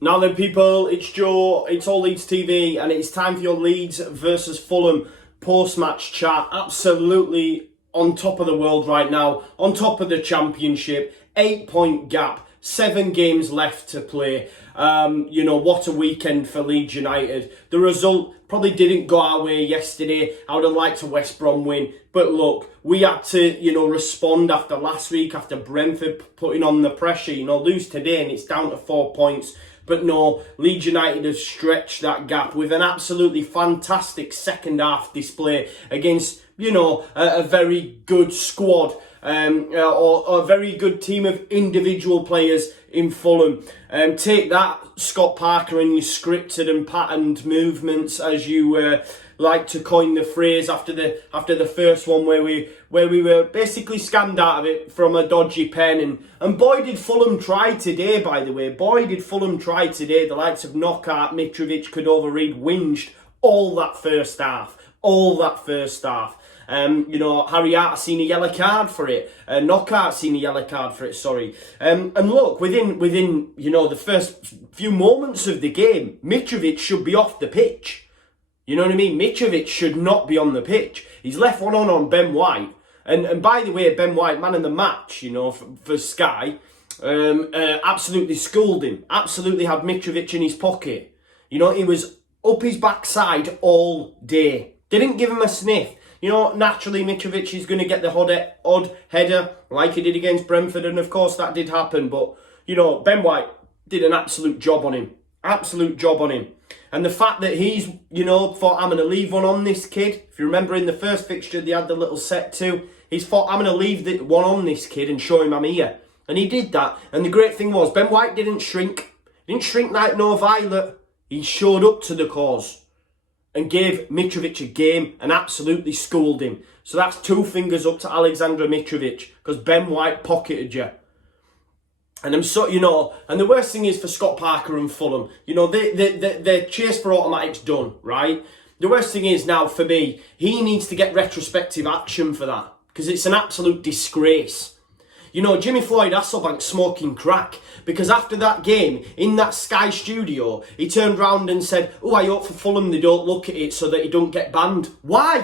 Now then, people, it's Joe, it's all Leeds TV, and it's time for your Leeds versus Fulham post-match chat. Absolutely on top of the world right now, on top of the championship, 8-point gap, 7 games left to play. What a weekend for Leeds United. The result probably didn't go our way yesterday. I would have liked a West Brom win. But look, we had to, respond after last week, after Brentford putting on the pressure. Lose today and it's down to 4 points. But no, Leeds United have stretched that gap with an absolutely fantastic second half display against, a very good squad. Or a very good team of individual players in Fulham. Take that, Scott Parker, and your scripted and patterned movements, as you like to coin the phrase after the first one, where we were basically scammed out of it from a dodgy pen. And boy did Fulham try today, by the way. Boy did Fulham try today. The likes of Knockaert, Mitrovic, Cordova-Reid whinged all that first half. Marriot seen a yellow card for it. Knockaert seen a yellow card for it, sorry. And look, within the first few moments of the game, Mitrovic should be off the pitch. You know what I mean? Mitrovic should not be on the pitch. He's left one on Ben White. And by the way, Ben White, man of the match, for Sky, absolutely schooled him. Absolutely had Mitrovic in his pocket. He was up his backside all day. Didn't give him a sniff. Naturally, Mitrovic is going to get the odd header like he did against Brentford, and of course that did happen. But, Ben White did an absolute job on him. And the fact that he's, thought, I'm going to leave one on this kid. If you remember in the first fixture, they had the little set too. He's thought, I'm going to leave the one on this kid and show him I'm here. And he did that. And the great thing was, Ben White didn't shrink. He didn't shrink like no violet. He showed up to the cause and gave Mitrovic a game and absolutely schooled him. So that's 2 fingers up to Alexander Mitrovic, because Ben White pocketed you. And and the worst thing is for Scott Parker and Fulham, their chase for automatic's done, right? The worst thing is now, for me, he needs to get retrospective action for that, because it's an absolute disgrace. Jimmy Floyd Hasselbank smoking crack, because after that game, in that Sky studio, he turned round and said, I hope for Fulham they don't look at it so that he don't get banned. Why?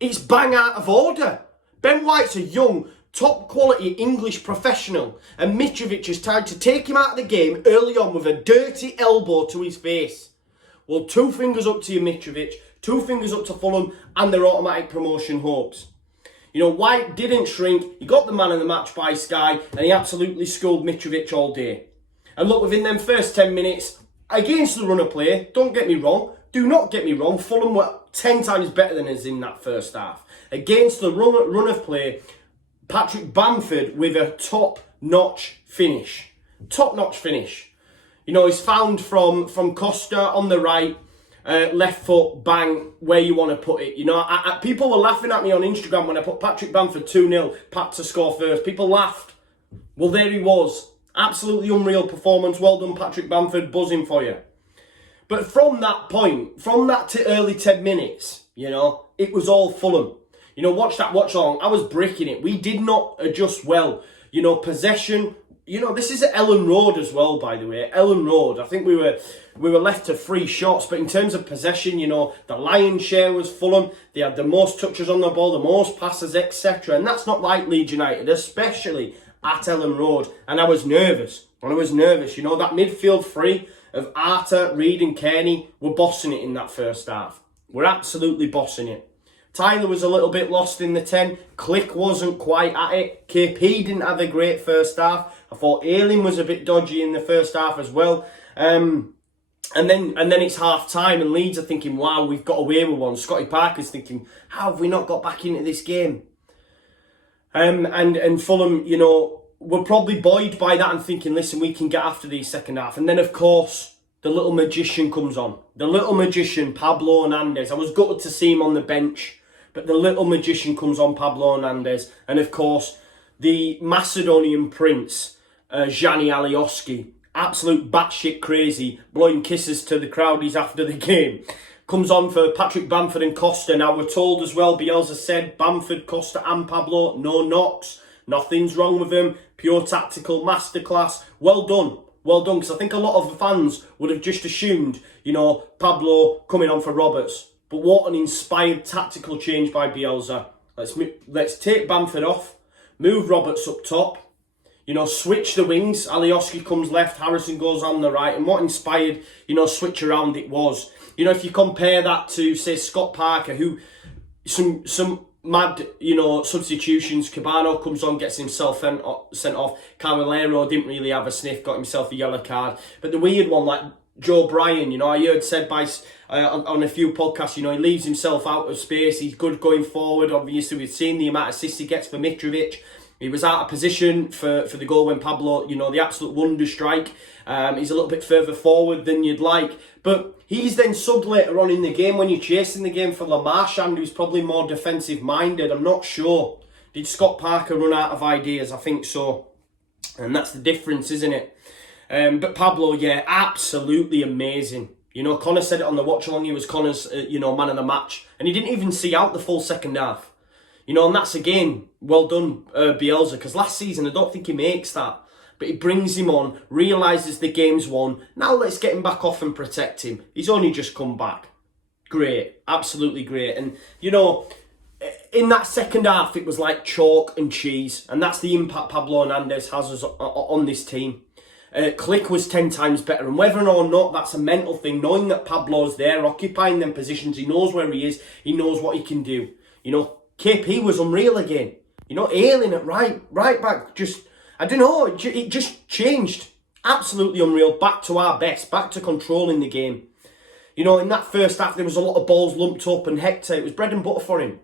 It's bang out of order. Ben White's a young, top quality English professional, and Mitrovic has tried to take him out of the game early on with a dirty elbow to his face. Well, 2 fingers up to you, Mitrovic, 2 fingers up to Fulham and their automatic promotion hopes. White didn't shrink. He got the man of the match by Sky, and he absolutely schooled Mitrovic all day. And look, within them first 10 minutes, against the run of play, do not get me wrong, Fulham were 10 times better than us in that first half. Against the run of play, Patrick Bamford with a top-notch finish. He's found from Costa on the right, left foot, bang, where you want to put it. People were laughing at me on Instagram when I put Patrick Bamford 2-0, Pat to score first. People laughed. Well, there he was. Absolutely unreal performance. Well done, Patrick Bamford, buzzing for you. But from that point, from that early 10 minutes, it was all Fulham. Watch along. I was breaking it. We did not adjust well. Possession. This is at Ellen Road as well, by the way. Ellen Road. I think we were left to 3 shots, but in terms of possession, the lion's share was Fulham. They had the most touches on the ball, the most passes, etc. And that's not like Leeds United, especially at Ellen Road. And I was nervous. That midfield three of Arter, Reid and Kearney were bossing it in that first half. We're absolutely bossing it. Tyler was a little bit lost in the 10. Click wasn't quite at it. KP didn't have a great first half. I thought Ayling was a bit dodgy in the first half as well. And then it's half time and Leeds are thinking, wow, we've got away with one. Scotty Parker's thinking, how have we not got back into this game? And Fulham, were probably buoyed by that and thinking, listen, we can get after these second half. And then, of course, the little magician comes on. The little magician, Pablo Hernandez. I was gutted to see him on the bench, but the little magician comes on, Pablo Hernandez. And, of course, the Macedonian prince, Gianni Alioski, absolute batshit crazy, blowing kisses to the crowdies after the game. Comes on for Patrick Bamford and Costa. Now, we're told as well, Bielsa said, Bamford, Costa and Pablo, no knocks. Nothing's wrong with them. Pure tactical masterclass. Well done. Well done, because I think a lot of the fans would have just assumed, Pablo coming on for Roberts. But what an inspired tactical change by Bielsa. Let's take Bamford off, move Roberts up top, switch the wings. Alioski comes left, Harrison goes on the right. And what inspired, switch around it was. If you compare that to, say, Scott Parker, who some mad, substitutions. Cabano comes on, gets himself sent off. Caballero didn't really have a sniff, got himself a yellow card. But the weird one, like Joe Bryan, I heard said by on a few podcasts, he leaves himself out of space. He's good going forward. Obviously, we've seen the amount of assists he gets for Mitrovic. He was out of position for the goal when Pablo, the absolute wonder strike. He's a little bit further forward than you'd like. But he's then subbed later on in the game when you're chasing the game for Lamarchand, who's probably more defensive-minded. I'm not sure. Did Scott Parker run out of ideas? I think so. And that's the difference, isn't it? But Pablo, yeah, absolutely amazing. Conor said it on the watch-along. He was Conor's, man of the match. And he didn't even see out the full second half. And that's, again, well done, Bielsa, because last season I don't think he makes that. But he brings him on, realises the game's won. Now let's get him back off and protect him. He's only just come back. Great, absolutely great. And, in that second half, it was like chalk and cheese. And that's the impact Pablo Hernandez has on this team. Click was 10 times better. And whether or not that's a mental thing, knowing that Pablo's there, occupying them positions, he knows where he is, he knows what he can do. KP was unreal again. Ailing at right back, I don't know, it just changed. Absolutely unreal, back to our best, back to controlling the game. In that first half, there was a lot of balls lumped up, and Hector, it was bread and butter for him.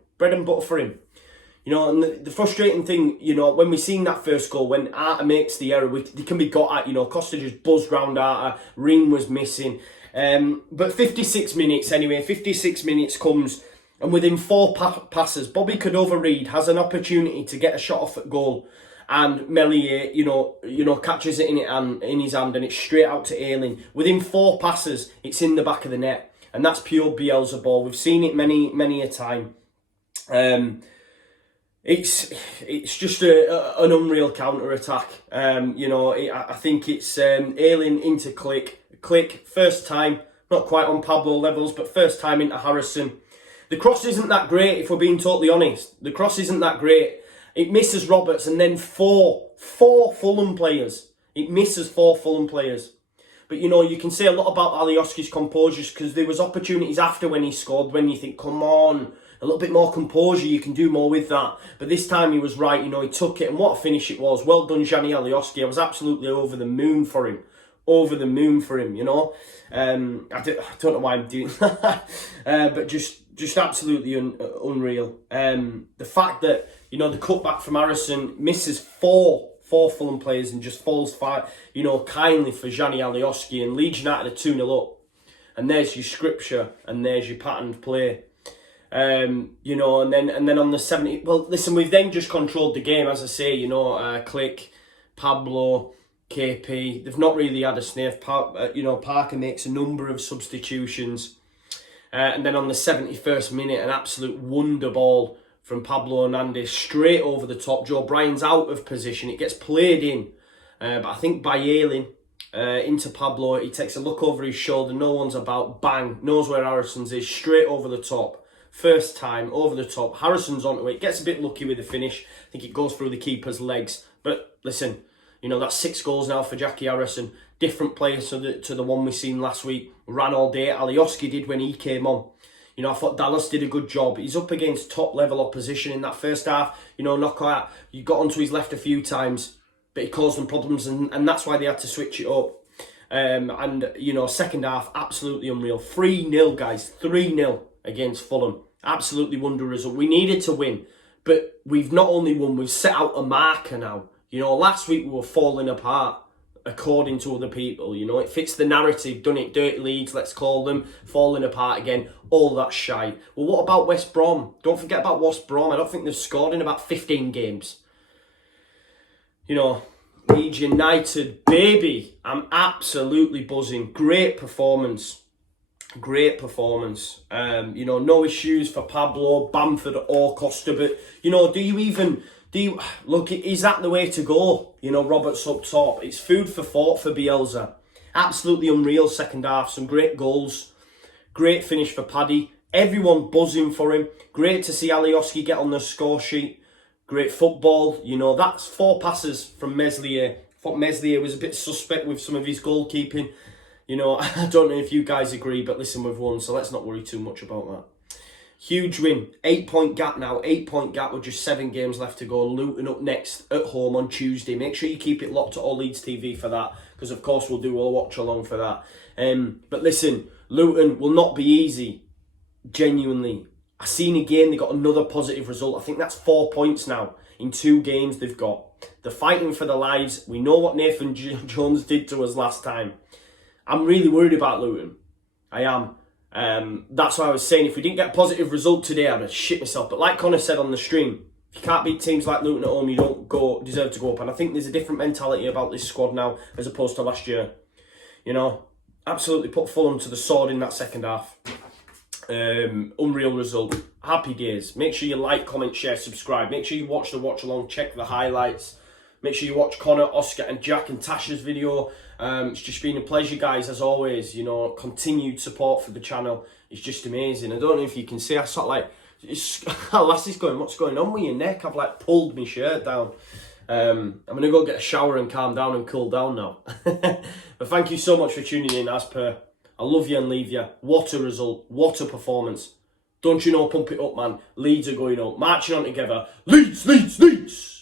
And the frustrating thing, when we seen that first goal, when Arta makes the error, they can be got at, Costa just buzzed round Arta, Ream was missing. But 56 minutes comes, and within 4 passes, Bobby Cordova-Reid has an opportunity to get a shot off at goal. And Meslier, catches it in his hand, and it's straight out to Ayling. Within 4 passes, it's in the back of the net. And that's pure Bielsa ball. We've seen it many a time. It's just an unreal counter-attack. I think it's Ayling into Click, first time, not quite on Pablo levels, but first time into Harrison. The cross isn't that great, if we're being totally honest. The cross isn't that great. It misses Roberts, and then four Fulham players. It misses 4 Fulham players. But, you can say a lot about Alioski's composure, because there was opportunities after when he scored, when you think, come on, a little bit more composure, you can do more with that. But this time he was right, he took it, and what a finish it was. Well done, Gianni Alioski. I was absolutely over the moon for him. I don't know why I'm doing that. But just absolutely unreal. The fact that, the cutback from Harrison misses four Fulham players and just falls kindly for Gianni Alioski, and Leeds United are 2-0 up. And there's your scripture, and there's your patterned play. And then on the 70, well, listen, we've then just controlled the game, as I say, Click, Pablo, KP, they've not really had a sniff. Parker makes a number of substitutions. And then on the 71st minute, an absolute wonder ball from Pablo Hernandez, straight over the top. Joe Bryan's out of position. It gets played in, but I think by Ayling into Pablo. He takes a look over his shoulder. No one's about. Bang. Knows where Harrison's is. Straight over the top. First time, over the top. Harrison's onto it. Gets a bit lucky with the finish. I think it goes through the keeper's legs. But listen, that's 6 goals now for Jackie Harrison. Different player to the one we seen last week. Ran all day. Alioski did when he came on. I thought Dallas did a good job. He's up against top-level opposition in that first half. Knockout. You got onto his left a few times, but he caused them problems, and that's why they had to switch it up. Second half, absolutely unreal. 3-0, guys. 3-0 against Fulham. Absolutely wonder result. We needed to win, but we've not only won, we've set out a marker now. Last week we were falling apart, according to other people. It fits the narrative. Done it dirty Leeds, let's call them. Falling apart again. All that shite. Well, what about West Brom? Don't forget about West Brom. I don't think they've scored in about 15 games. Leeds United, baby. I'm absolutely buzzing. Great performance. No issues for Pablo, Bamford or Costa. But, do you Look, is that the way to go? You know, Roberts up top. It's food for thought for Bielsa. Absolutely unreal second half. Some great goals. Great finish for Paddy. Everyone buzzing for him. Great to see Alioski get on the score sheet. Great football. You know, that's 4 passes from Meslier. I thought Meslier was a bit suspect with some of his goalkeeping. You know, I don't know if you guys agree, but listen, we've won, so let's not worry too much about that. Huge win. 8-point gap now. 8-point gap with just 7 games left to go. Luton up next at home on Tuesday. Make sure you keep it locked to all Leeds TV for that, because of course we'll do a watch along for that. But listen, Luton will not be easy. Genuinely. I seen again they got another positive result. I think that's 4 points now in 2 games they've got. They're fighting for their lives. We know what Nathan Jones did to us last time. I'm really worried about Luton. I am. That's why I was saying if we didn't get a positive result today, I'd have shit myself. But like Conor said on the stream, if you can't beat teams like Luton at home, you don't deserve to go up. And I think there's a different mentality about this squad now as opposed to last year. You know, absolutely put Fulham to the sword in that second half. Unreal result. Happy days. Make sure you like, comment, share, subscribe. Make sure you watch the watch along, check the highlights. Make sure you watch Conor, Oscar and Jack and Tasha's video. It's just been a pleasure, guys, as always. You know, continued support for the channel is just amazing. I don't know if you can see, I sort of like, Lassie's going, what's going on with your neck? I've like pulled my shirt down. I'm going to go get a shower and calm down and cool down now. But thank you so much for tuning in as per. I love you and leave you. What a result. What a performance. Don't you know, pump it up, man. Leeds are going up. Marching on together. Leeds, Leeds, Leeds.